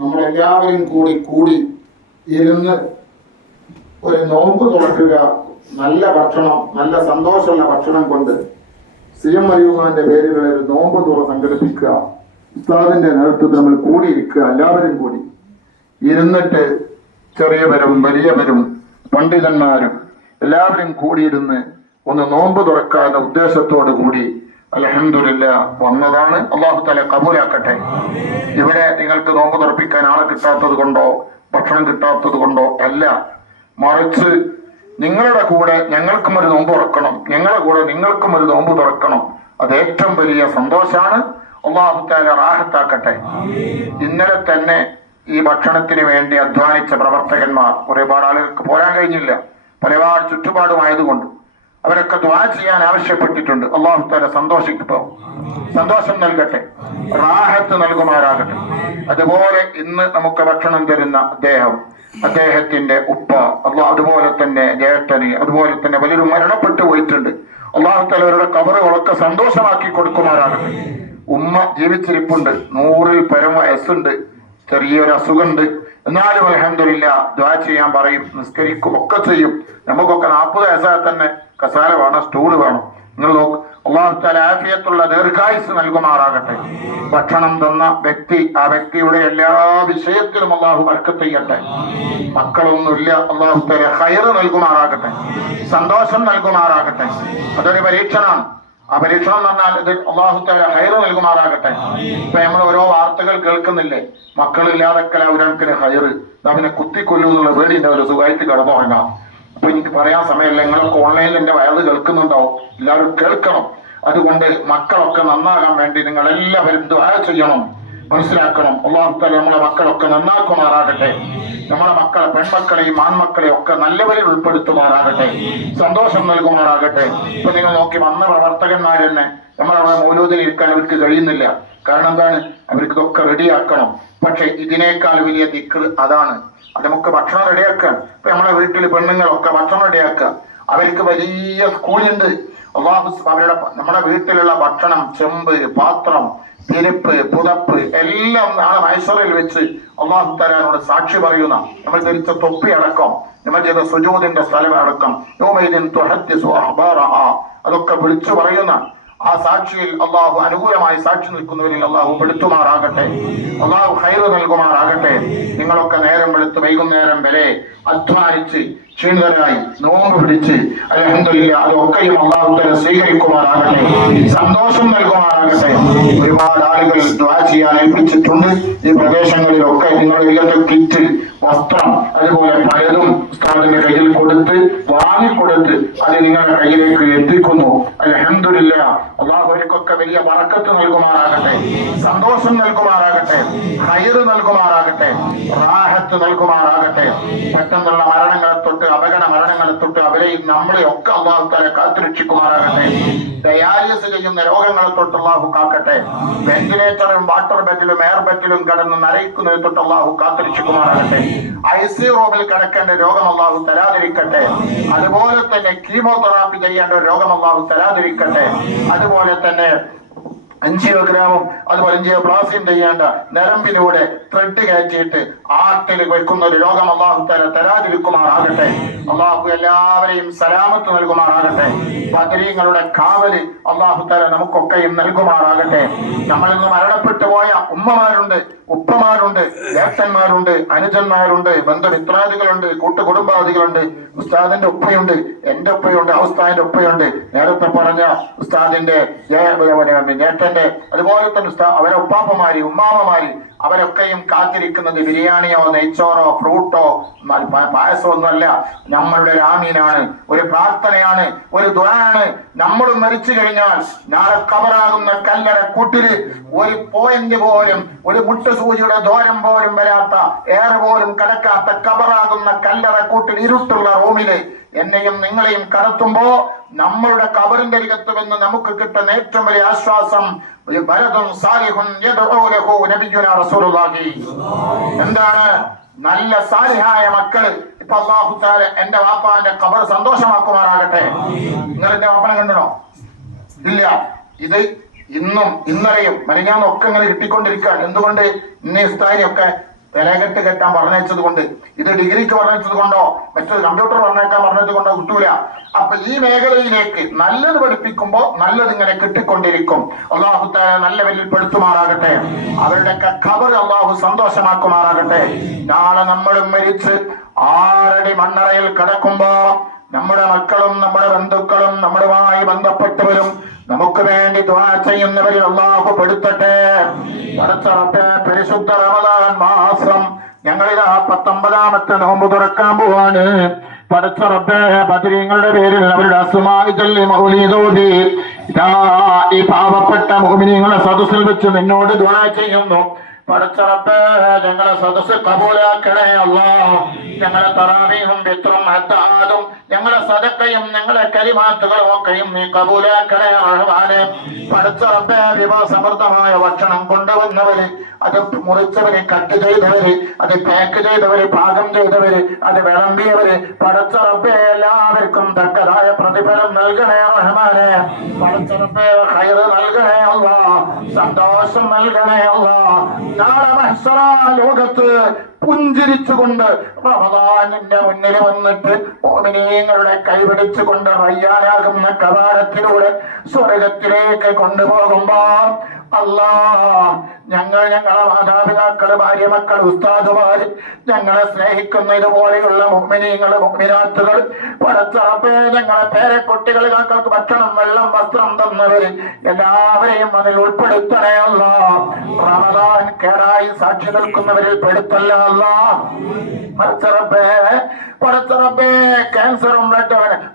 നമ്മളെല്ലാവരും കൂടി ഇരുന്ന് ഒരു നോമ്പ് തുറക്കുക. നല്ല ഭക്ഷണം, നല്ല സന്തോഷമുള്ള ഭക്ഷണം കൊണ്ട് CM മരിയുമാന്റെ പേരിലുള്ള ഒരു നോമ്പ് തുറ സംഘടിപ്പിക്കുക. ഉസ്താദിന്റെ നേതൃത്വത്തിൽ നമ്മൾ കൂടിയിരിക്കുക. എല്ലാവരും കൂടി ഇരുന്നിട്ട് ചെറിയവരും വലിയവരും പണ്ഡിതന്മാരും എല്ലാവരും കൂടിയിരുന്ന് ഒന്ന് നോമ്പ് തുറക്കാവുന്ന ഉദ്ദേശത്തോടു കൂടി അൽഹംദുലില്ലാഹ് വന്നതാണ്. അല്ലാഹു തആല കബൂലാക്കട്ടെ. ഇവിടെ നിങ്ങൾക്ക് നോമ്പ് തുറപ്പിക്കാൻ ആളെ കിട്ടാത്തത് കൊണ്ടോ ഭക്ഷണം കിട്ടാത്തത് കൊണ്ടോ അല്ല, മറിച്ച് നിങ്ങളുടെ കൂടെ ഞങ്ങൾക്കും ഒരു നോമ്പ് തുറക്കണം, ഞങ്ങളുടെ കൂടെ നിങ്ങൾക്കും ഒരു നോമ്പ് തുറക്കണം. അത് ഏറ്റവും വലിയ സന്തോഷാണ്. അല്ലാഹു തആല റാഹത്താക്കട്ടെ. ഇന്നലെ തന്നെ ഈ ഭക്ഷണത്തിന് വേണ്ടി അധ്വാനിച്ച പ്രവർത്തകന്മാർ ഒരുപാട് ആളുകൾക്ക് പോരാൻ കഴിഞ്ഞില്ല, പലപാട് ചുറ്റുപാടുമായതുകൊണ്ട് അവരൊക്കെ ദുആ ചെയ്യാൻ ആവശ്യപ്പെട്ടിട്ടുണ്ട്. അല്ലാഹു തആല സന്തോഷം നൽകട്ടെ, റാഹത്ത് നൽകുമാറാകട്ടെ. അതുപോലെ ഇന്ന് നമുക്ക് ഭക്ഷണം തരുന്ന അദ്ദേഹത്തിന്റെ ഉപ്പ, അതുപോലെ തന്നെ ജ്യേഷ്ഠന്, അതുപോലെ തന്നെ വലിയൊരു മരണപ്പെട്ടു പോയിട്ടുണ്ട്. അല്ലാഹു തആല അവരുടെ ഖബറുകളൊക്കെ സന്തോഷമാക്കി കൊടുക്കുമാറാകട്ടെ. ഉമ്മ ജീവിച്ചിരിപ്പുണ്ട്, 100-ൽ പരം വയസ്സുണ്ട്, ചെറിയൊരു അസുഖമുണ്ട്. എന്നാലും അൽഹംദുലില്ലാഹ് ദുആ ചെയ്യാൻ പറയും, നിസ്കരിക്കും, ഒക്കെ ചെയ്യും. നമുക്കൊക്കെ 40 വയസ്സായ തന്നെ കസാല വേണം, സ്റ്റൂള് വേണം. നിങ്ങൾ നോക്ക്, അല്ലാഹു തആല ആഫിയത്തുള്ള ദീർഘായുസ് നൽകുമാറാകട്ടെ. ഭക്ഷണം തന്ന വ്യക്തി, ആ വ്യക്തിയുടെ എല്ലാ വിഷയത്തിലും അല്ലാഹു ബർക്കത്ത് ചെയ്യട്ടെ. മക്കളൊന്നുമില്ല, അല്ലാഹു തആല ഖൈറ് നൽകുമാറാകട്ടെ, സന്തോഷം നൽകുമാറാകട്ടെ. അതൊരു പരീക്ഷണമാണ്. ആ പരീക്ഷണം എന്ന് പറഞ്ഞാൽ ഇത് അല്ലാഹു തആല ഖൈറ് നൽകുമാറാകട്ടെ. ഇപ്പൊ നമ്മൾ ഓരോ വാർത്തകൾ കേൾക്കുന്നില്ലേ, മക്കളില്ലാതൊക്കെ ഒരാൾക്കിന് ഖൈറ്, അവനെ കുത്തിക്കൊല്ലൂ എന്നുള്ള പേടിന്റെ ഒരു സുഖമായിട്ട് കിടന്നുറങ്ങാം. അപ്പൊ എനിക്ക് പറയാൻ സമയമില്ല, നിങ്ങളൊക്കെ ഓൺലൈനിൽ എന്റെ വയത് കേൾക്കുന്നുണ്ടാവും, എല്ലാവരും കേൾക്കണം. അതുകൊണ്ട് മക്കളൊക്കെ നന്നാകാൻ വേണ്ടി നിങ്ങൾ എല്ലാവരും ദുആ ചെയ്യണം, മനസ്സിലാക്കണം. അല്ലാഹു തആല നമ്മളെ മക്കളൊക്കെ നന്നാക്കുമാറാകട്ടെ. നമ്മളെ മക്കളെ, പെൺമക്കളെയും ആൺമക്കളെയും ഒക്കെ നല്ലവരിൽ ഉൾപ്പെടുത്തുമാറാകട്ടെ, സന്തോഷം നൽകുമാറാകട്ടെ. ഇപ്പൊ നിങ്ങൾ നോക്കി വന്ന പ്രവർത്തകന്മാർ തന്നെ നമ്മളവിടെ മൗലൂദിൽ ഇരിക്കാൻ അവർക്ക് കഴിയുന്നില്ല. കാരണം എന്താണ്? അവർക്ക് ഇതൊക്കെ റെഡിയാക്കണം. പക്ഷെ ഇതിനേക്കാൾ വലിയ ദിക്ർ അതാണ്. അത് നമുക്ക് ഭക്ഷണം റെഡിയാക്കാൻ, ഇപ്പൊ നമ്മളെ വീട്ടിൽ പെണ്ണുങ്ങളൊക്കെ ഭക്ഷണം റെഡിയാക്കുക, അവർക്ക് വലിയ കൂലിയുണ്ട്. അവരുടെ നമ്മുടെ വീട്ടിലുള്ള ഭക്ഷണം, ചെമ്പ്, പാത്രം, വിരിപ്പ്, പുതപ്പ് എല്ലാം നാളെ മഹ്ശറിൽ വെച്ച് അല്ലാഹു തആലയോട് സാക്ഷി പറയുന്ന, നമ്മൾ ധരിച്ച തൊപ്പി അടക്കം, നമ്മൾ ചെയ്ത സുജൂദിന്റെ സ്ഥലം അടക്കം, യൗമഇദിൻ തുഹദ്ദിസു അഖ്ബാറഹാ, അതൊക്കെ വിളിച്ചു പറയുന്ന ആ സാക്ഷിയിൽ അല്ലാഹു അനുകൂലമായി സാക്ഷി നിൽക്കുന്നവരിൽ അല്ലാഹു പെടുത്തുമാറാകട്ടെ. അല്ലാഹു ഖൈറ് നൽകുമാറാകട്ടെ. നിങ്ങളൊക്കെ നേരം വെളുത്ത് വൈകുന്നേരം വരെ അധ്വാനിച്ച് ക്ഷീണിതരായി നോമ്പ് പിടിച്ച് അൽഹംദുലില്ലാഹ് അതൊക്കെയും അല്ലാഹു തആല സ്വീകരിക്കുമാറാകട്ടെ, സന്തോഷം നൽകുമാറാകട്ടെ. ഒരുപാട് ആളുകൾ ദുആ ചെയ്യാൻ ഏൽപ്പിച്ചിട്ടുണ്ട്. ഈ പ്രദേശങ്ങളിലൊക്കെ നിങ്ങൾ കിറ്റ്, വസ്ത്രം, അതുപോലെ പലതും ഉസ്താദിന്റെ കയ്യിൽ കൊടുത്ത് വാങ്ങിക്കൊടുത്ത് അത് നിങ്ങളുടെ കയ്യിലേക്ക് എത്തിക്കുന്നു. അൽഹംദുലില്ലാഹ് അല്ലാഹു അവർക്കൊക്കെ വലിയ ബറക്കത്ത് നൽകുമാറാകട്ടെ, സന്തോഷം നൽകുമാറാകട്ടെ, ഖൈറ് നൽകുമാറാകട്ടെ, റാഹത്ത് നൽകുമാറാകട്ടെ. പെട്ടെന്നുള്ള മരണങ്ങളെ തൊട്ട്, അപകട മരണങ്ങളെ തൊട്ട് അവരെയും നമ്മളെ ഒക്കെ അല്ലാഹു തആല കാത്തുരക്ഷിക്കുമാറാകട്ടെ. ഡയാലിസിസ് ചെയ്യുന്ന രോഗങ്ങളെ തൊട്ട് അല്ലാഹു കാക്കട്ടെ. വെന്റിലേറ്ററും വാട്ടർ ബെഡിലും എയർ ബെഡിലും കിടന്ന് നരയിക്കുന്നതിനെ തൊട്ട് അല്ലാഹു കാത്തുരക്ഷിക്കുമാറാകട്ടെ. ICU റൂമിൽ കിടക്കേണ്ട രോഗം അല്ലാഹു തരാതിരിക്കട്ടെ. അതുപോലെ തന്നെ കീമോതെറാപ്പി ചെയ്യേണ്ട രോഗം അല്ലാഹു തരാതിരിക്കട്ടെ. അതുപോലെ തന്നെ അഞ്ചിയോഗ്രാമും അതുപോലെ അഞ്ചിയോപ്ലാസ്റ്റിയും ചെയ്യേണ്ട നരമ്പിലൂടെ ത്രെഡ് കയറ്റിയിട്ട് ആർട്ടിൽ വെക്കുന്ന ഒരു രോഗം അല്ലാഹു തആല തരാതിരിക്കുമാറാകട്ടെ. അല്ലാഹു എല്ലാവരെയും സലാമത്ത് നൽകുമാറാകട്ടെ. ബദരീങ്ങളുടെ കാവല് അല്ലാഹു തആല നമുക്കൊക്കെയും നൽകുമാറാകട്ടെ. നമ്മളിൽ നിന്ന് മരണപ്പെട്ടു പോയ ഉമ്മമാരുണ്ട്, ഉപ്പമാരുണ്ട്, ജ്യേഷ്ഠന്മാരുണ്ട്, അനുജന്മാരുണ്ട്, ബന്ധുമിത്രാദികളുണ്ട്, കൂട്ടുകുടുംബാദികളുണ്ട്. ഉസ്താദിന്റെ ഉപ്പയുണ്ട്, എന്റെ ഉപ്പയുണ്ട്, ഉസ്താദിന്റെ ഉപ്പയുണ്ട്, നേരത്തെ പറഞ്ഞ ഉസ്താദിന്റെ ജ്യേഷ്ഠന്റെ, അതുപോലെ തന്നെ അവരെ ഉപ്പാപ്പമാര്, ഉമ്മാമ്മമാര്, അവരൊക്കെയും കാത്തിരിക്കുന്നത് ബിരിയാണിയോ നെയ്ച്ചോറോ ഫ്രൂട്ടോ പായസമോ ഒന്നുമല്ല, നമ്മളുടെ രാമീനാണ്, ഒരു പ്രാർത്ഥനയാണ്, ഒരു ദുആണ്. നമ്മളും മരിച്ചു കഴിഞ്ഞാൽ നാളെ ഖബറാകുന്ന കല്ലറ കൂട്ടില് ഒരു പോയിന്റ് പോലും, ഒരു മുട്ടുസൂചിയുടെ ദൂരം പോലും വരാത്ത, ഏറെ പോലും കിടക്കാത്ത ഖബറാകുന്ന കല്ലറ കൂട്ടിൽ ഇരുട്ടുള്ള റൂമില് എന്നെയും നിങ്ങളെയും കടത്തുമ്പോ നമ്മളുടെ ഖബറിന്റെ അരികത്ത് വന്ന് നമുക്ക് കിട്ടുന്ന ഏറ്റവും വലിയ ആശ്വാസം എന്താണ്? നല്ല സാലിഹായ മക്കള്. ഇപ്പൊ അല്ലാഹു തആല എന്റെ വാപ്പാന്റെ ഖബർ സന്തോഷമാക്കുമാറാകട്ടെ. നിങ്ങൾ എന്റെ വാപ്പനെ കണ്ടോ? ഇല്ല. ഇത് ഇന്നും ഇന്നലെയും മെനഞ്ഞാന്നും ഒക്കെ ഇങ്ങനെ കിട്ടിക്കൊണ്ടിരിക്കുകയാണ്. എന്തുകൊണ്ട്? ഇന്നേ ഉസ്താദിനെയൊക്കെ വിലകെട്ട് കെട്ടാൻ പറഞ്ഞത് കൊണ്ട്, ഇത് ഡിഗ്രിക്ക് പറഞ്ഞത് കൊണ്ടോ മറ്റൊരു കമ്പ്യൂട്ടർ പറഞ്ഞേക്കാൻ പറഞ്ഞത് കൊണ്ടോ കിട്ടൂല. അപ്പൊ ഈ മേഖലയിലേക്ക് നല്ലത് പഠിപ്പിക്കുമ്പോ നല്ലത് ഇങ്ങനെ കിട്ടിക്കൊണ്ടിരിക്കും. അള്ളാഹു തആല നല്ലവരിൽ പെടുത്തുമാറാകട്ടെ. അവരുടെയൊക്കെ ഖബർ അള്ളാഹു സന്തോഷമാക്കുമാറാകട്ടെ. നാളെ നമ്മളും മരിച്ച് 6 അടി മണ്ണറയിൽ കിടക്കുമ്പോ നമ്മുടെ മക്കളും നമ്മുടെ ബന്ധുക്കളും നമ്മുമായി ബന്ധപ്പെട്ടവരും നമുക്ക് വേണ്ടി ദുആ ചെയ്യുന്നവരിൽ അള്ളാഹു പെടുത്തട്ടെ. പടച്ച റബ്ബേ, പരിശുദ്ധ റമദാൻ മാസം ഞങ്ങളിതാ 19ാമത്തെ നോമ്പ് തുറക്കാൻ പോവാണ്. പടച്ച റബ്ബേ, ബദരീങ്ങളുടെ പേരിൽ അവരുടെ അസ്മാഇ ചൊല്ലി മൗലീദ് ഓതി ഇതാ ഈ പാവപ്പെട്ട മുഅ്മിനീങ്ങളെ സദസ്സിൽ വെച്ച് നിന്നോട് ദുആ ചെയ്യുന്നു. പടച്ച റബ്ബേ, ഞങ്ങളെ സദസ്സ് കബൂലാക്കണേ അല്ലാഹ്. ഞങ്ങളെ തറാവീഹും വിത്റും ഹദ്ദാദും ഞങ്ങളെ സദഖയും ഞങ്ങളെ കലിമാത്തുകളും ഒക്കെയും നീ കബൂലാക്കണേ റഹ്മാനേ. പടച്ച റബ്ബേ, വിഭവസമൃദ്ധമായ ഭക്ഷണം കൊണ്ടുവന്നവര്, അത് മുറിച്ചവര്, കട്ട് ചെയ്തവര്, അത് പാക്ക് ചെയ്തവര്, പാകം ചെയ്തവര്, അത് വിളമ്പിയവര്, പടച്ച റബ്ബേ എല്ലാവർക്കും തക്കതായ പ്രതിഫലം നൽകണേ റഹ്മാനേ. പടച്ച റബ്ബേ, ഖൈർ നൽകണേ അല്ലാഹ്, സന്തോഷം നൽകണേ അല്ലാഹ്. നാളെ മഹ്ശറ ലോകത്ത് പുഞ്ചിരിച്ചുകൊണ്ട് റമദാനിന്റെ മുന്നിൽ വന്നിട്ട് മുഅ്മിനീങ്ങളുടെ കൈപിടിച്ചുകൊണ്ട് റയ്യാനാകുന്ന കവാടത്തിലൂടെ സ്വർഗത്തിലേക്ക് കൊണ്ടുപോകുമ്പോ അല്ലാഹ്, ഞങ്ങളെ മാതാപിതാക്കള്, ഭാര്യ മക്കൾ, ഉസ്താദുമാര്, ഞങ്ങളെ സ്നേഹിക്കുന്ന ഇതുപോലെയുള്ള മുഅ്മിനീങ്ങൾ, മുഅ്മിനാത്തുകൾ, പടച്ച റബ്ബേ, ഞങ്ങളെ പേരക്കുട്ടികൾ, ഞങ്ങൾക്ക് ഭക്ഷണം, വെള്ളം, വസ്ത്രം തന്നവര് എല്ലാവരെയും അതിൽ ഉൾപ്പെടുത്തണേ അല്ലാഹ്. റമദാൻ കേടായി സാക്ഷി നിൽക്കുന്നവരിൽ പെടുത്തല്ല അല്ലാഹ്. പടച്ച റബ്ബേ, ക്യാൻസറും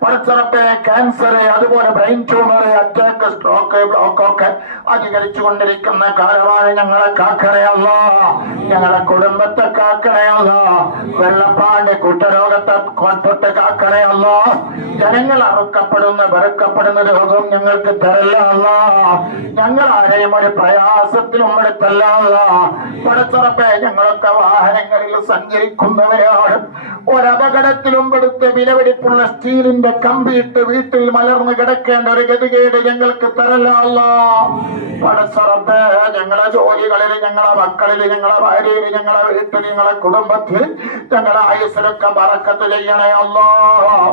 പടച്ച റബ്ബേ, ക്യാൻസർ, അതുപോലെ brain tumour, attack, stroke, block ഒക്കെ അധികരിച്ചു കൊണ്ടിരിക്കുന്ന കാലമാണ്. ഞങ്ങളെ കാക്കണേ അല്ലാഹ്, ഞങ്ങളെ കുടുംബത്തെ കാക്കണേ അല്ലാഹ്. വെള്ളപ്പാണ്ട് കുഷ്ഠരോഗത്തെ തൊട്ട് കാക്കണേ അല്ലാഹ്. ജനങ്ങൾ വെറുക്കപ്പെടുന്ന രോഗം ഞങ്ങൾക്ക് തരല്ല അല്ലാഹ്. ഞങ്ങൾ ആരെയും ഒരു പ്രയാസത്തിലും എടുത്തല്ല അല്ലാഹ്. പടച്ച റബ്ബേ, ഞങ്ങളൊക്കെ വാഹനങ്ങളിൽ സഞ്ചരിക്കുന്നവരാണ്. ഒരപകടത്തിലും പെടുത്ത് വിലപിടിപ്പുള്ള സ്റ്റീലിന്റെ കമ്പിയിട്ട് വീട്ടിൽ മലർന്ന് കിടക്കേണ്ട ഒരു ഗതികേട് ഞങ്ങൾക്ക് തരല്ല അല്ലാഹ്. പടച്ച റബ്ബേ, ഞങ്ങളെ ജോലികളിൽ, ഞങ്ങളെ മക്കളിൽ, ഞങ്ങളെ ഭാര്യയിൽ, ഞങ്ങളെ വീട്ടിൽ, ഞങ്ങളെ കുടുംബത്തിൽ, ഞങ്ങളെ ആയുസ്സിലൊക്കെ ബറക്കത്ത് ചെയ്യണേ അല്ലാഹ്.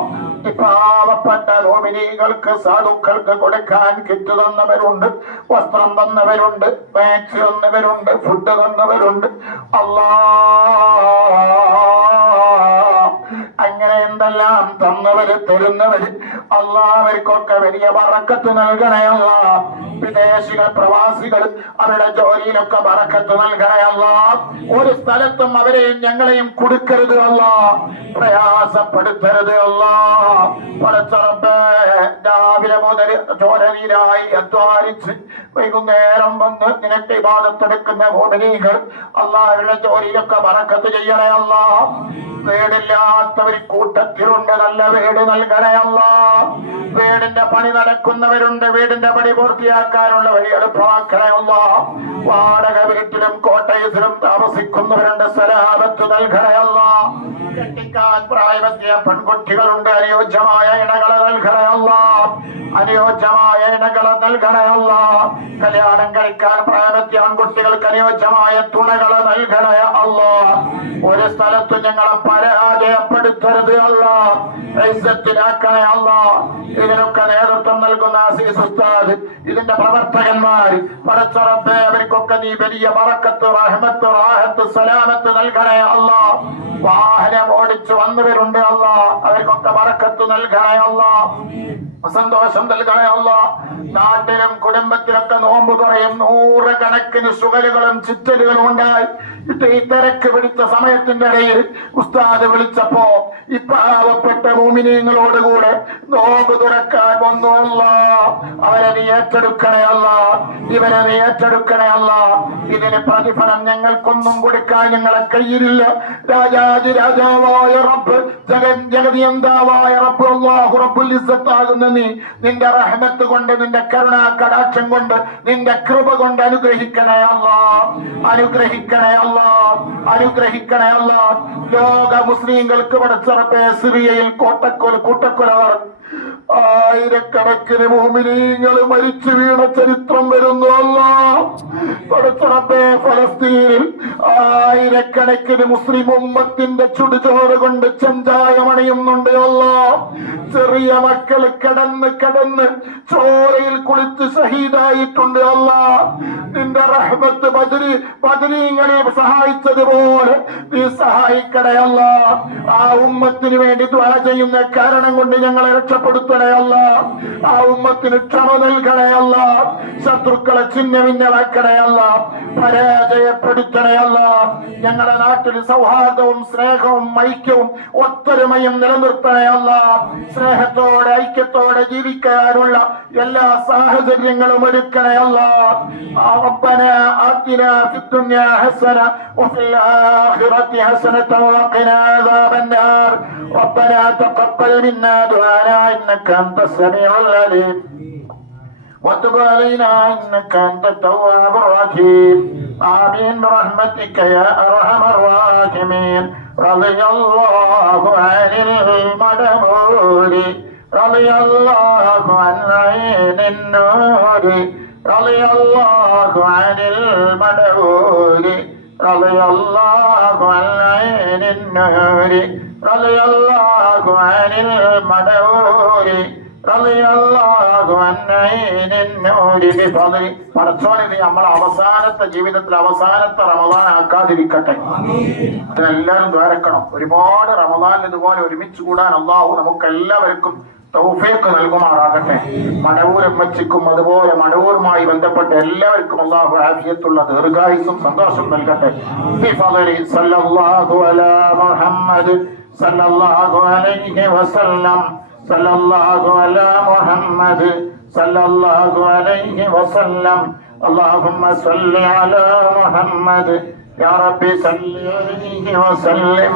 പാവപ്പെട്ട മുഅ്മിനീങ്ങൾക്ക്, സാധുക്കൾക്ക് കൊടുക്കാൻ കിറ്റ് തന്നവരുണ്ട്, വസ്ത്രം തന്നവരുണ്ട്, മാക്സ് തന്നവരുണ്ട്, ഫുഡ് തന്നവരുണ്ട് അല്ലാഹ്. അങ്ങനെ എന്തെല്ലാം തന്നവര്, തരുന്നവര് അല്ലാഹുവർക്കൊക്കെ വലിയ ബറക്കത്ത് നൽകണേ അല്ലാഹ്. വിദേശികൾ, പ്രവാസികൾ, അവരുടെ ജോലിയിലൊക്കെ ബറക്കത്ത് നൽകണേ അല്ലാഹ്. ഒരു സ്ഥലത്തും അവരെയും ഞങ്ങളെയും കൊടുക്കരുത് അല്ലാഹ്, പ്രയാസപ്പെടുത്തരുത് അല്ലാഹ്. പടച്ച റബ്ബേ, രാവിലെ മുതൽ ചോരനീരായി അധ്വാനിച്ച് വൈകുന്നേരം വന്ന് നിനക്ക് ഇബാദത്തെടുക്കുന്ന മുഅ്മിനീങ്ങൾ അല്ലാഹുവിന്റെ ജോലിയിലൊക്കെ ബറക്കത്ത് ചെയ്യണേ അല്ലാഹ്. വീടില്ലാത്തവർ കൂട്ടത്തിലുണ്ട്, നല്ല വീട് നൽകണേ അല്ലാഹ്. വീടിന്റെ പണി നടക്കുന്നവരുണ്ട്, വീടിന്റെ പണി പൂർത്തിയാക്കാനുള്ള വഴി എളുപ്പമാക്കണേ അല്ലാഹ്. വാടക വീട്ടിലും കോട്ടയസിലും താമസിക്കുന്നവരുണ്ട്, സലാമത്ത് നൽകണേ അല്ലാഹ്. കെട്ടിക്കാൻ പ്രായമെത്തിയ പെൺകുട്ടികളുണ്ട്, അനുയോജ്യമായ ഇണകളെ നൽകണേ അല്ലാഹ്. അനുയോജ്യമായ ഇണകളെ നൽകണേ അല്ലാഹ്. കല്യാണം കഴിക്കാൻ പ്രായമെത്തിയ ആൺകുട്ടികൾക്ക് അനുയോജ്യമായ തുണകളെ നൽകണേ അല്ലാഹ്. ഒരു സ്ഥലത്തും ഞങ്ങളെ പരാജയപ്പെടുത്തരുത് അല്ലാഹ്, ഇസ്സത്തിലാക്കണേ അല്ലാഹ്. ഇതിനൊക്കെ നേതൃത്വം നൽകുന്ന അസീസ് ഉസ്താദ്, ഇതിന്റെ പ്രവർത്തകന്മാർ, പടച്ച റബ്ബേ, അവർക്കൊക്കെ നീ വലിയ ബറക്കത്ത്, റഹ്മത്ത്, റാഹത്ത്, സലാമത്ത് നൽകണേ അല്ലാഹ്. വാഹനം ഓടിച്ചു വന്നവരുണ്ട് അല്ലാഹ്, അവർക്കൊക്കെ ബറക്കത്ത് നൽകണേ അല്ലാഹ്, സന്തോഷം നൽകണേ അല്ലാഹ്. നാട്ടിലും കുടുംബത്തിലൊക്കെ നോമ്പ് തുറയും, 100 കണക്കിന് സുഖലുകളും ചിറ്റലുകളും ഉണ്ടായി. ഈ തിരക്ക് പിടിച്ച സമയത്തിന്റെ ഇടയിൽ ഉസ്താദ് വിളിച്ചപ്പോ ഈ പാവപ്പെട്ട മുഅ്മിനീങ്ങളോടുകൂടെ നോമ്പ് തുറക്കാൻ വന്നു അല്ലാഹ്. അവരെ നീ ഏറ്റെടുക്കണേ അല്ലാഹ്, ഇവരെ നീ ഏറ്റെടുക്കണേ അല്ലാഹ്. ഇതിന് പ്രതിഫലം ഞങ്ങൾക്കൊന്നും കൊടുക്കാൻ ഞങ്ങളെ കയ്യിലില്ല. രാജാവായ റബ്ബ്, ജഗതിയന്താവായ റബ്ബ്, അല്ലാഹു റബ്ബുൽ ഇസ്സത്താകുന്ന നീ നിന്റെ റഹ്മത്ത് കൊണ്ട്, നിന്റെ കരുണാ കടാക്ഷം കൊണ്ട്, നിന്റെ കൃപ കൊണ്ട് അനുഗ്രഹിക്കണേ അല്ലാഹ്, അനുഗ്രഹിക്കണേ അല്ലാഹ്, അനുഗ്രഹിക്കണേ അല്ലാഹ്. ലോക മുസ്ലിങ്ങൾക്ക് പടച്ച റബ്ബേ, സിറിയയിൽ കൂട്ടക്കൊല ആയിരക്കണക്കിന് മുഅ്മിനീങ്ങൾ മരിച്ചു വീണ ചരിത്രം വരുന്നു അല്ലാഹ്. പടച്ചറബ്ബേ, ഫലസ്തീനിൽ ആയിരക്കണക്കിന് മുസ്ലിം ഉമ്മത്തിന്റെ ചുടുചോറ് കൊണ്ട് ചെഞ്ചായമണിയുന്നുണ്ട് അല്ലാഹ്. ചെറിയ മക്കൾ കിടന്ന് ചോരയിൽ കുളിച്ച് ഷഹീദായിട്ടുണ്ട് അല്ലാഹ്. നിന്റെ റഹ്മത്ത് ബദരീങ്ങളെ സഹായിച്ചതുപോലെ നീ സഹായിക്കണേ അല്ലാഹ്. ആ ഉമ്മത്തിന് വേണ്ടി ദുആ ചെയ്യുന്ന കാരണം കൊണ്ട് ഞങ്ങളെ രക്ഷപ്പെടുത്തണേ അല്ലാഹ്. ആ ഉമ്മത്തിന് ക്ഷമ നൽകണേ അല്ലാഹ്. ശത്രുക്കളെ ഛിന്നഭിന്നമാക്കണേ അല്ലാഹ്. പരാജയപ്പെടുത്തണേ അല്ലാഹ്. ഞങ്ങളുടെ നാട്ടിൽ സൗഹാർദ്ദവും സ്നേഹവും ഐക്യവും ഒത്തൊരുമയും നിലനിർത്തണേ അല്ലാഹ്. സ്നേഹത്തോടെ ഐക്യത്തോടെ ജീവിക്കാനുള്ള എല്ലാ സാഹചര്യങ്ങളും ഒരുക്കണേ അല്ലാഹ്. റബ്ബനാ ആതിനാ ഫിദ്ദുനിയാ ഹസന വഫിൽ ആഖിറതി ഹസനതൻ വഖിനാ അദാബന്നാർ. റബ്ബനാ തഖബ്ബൽ മിന്നാ ദുആനാ ഇന്നക അൻതസ് സമീഉൽ അലീം وتب علينا إنك أنت التواب الرحيم. آمين برحمتك يا أرحم الراحمين. رضي الله عن المدمور، رضي الله عن عين النور، رضي الله عن المدمور، رضي الله عن عين النور، رضي الله عن المدمور، പടച്ചോനെ നീ നമ്മളെ അവസാനത്തെ ജീവിതത്തിൽ അവസാനത്തെ റമദാൻ ആക്കാതിരിക്കട്ടെ. അതെല്ലാവരും ദ്വാരക്കണം. ഒരുപാട് റമദാനിൽ ഇതുപോലെ ഒരുമിച്ച് കൂടാൻ അല്ലാഹു നമുക്ക് എല്ലാവർക്കും തൗഫീഖ് നൽകുമാറാകട്ടെ. മടവൂർ അമ്മച്ചിക്കും അതുപോലെ മടവൂരുമായി ബന്ധപ്പെട്ട എല്ലാവർക്കും അല്ലാഹു ആഫിയത്തുള്ള ദീർഘായുസ്സും സന്തോഷം നൽകട്ടെ. സല്ലല്ലാഹു അലാ മുഹമ്മദ് സല്ലല്ലാഹു അലൈഹി വസല്ലം. صلى الله على محمد صلى الله عليه وسلم. اللهم صل على محمد يا ربي صل عليه وسلم.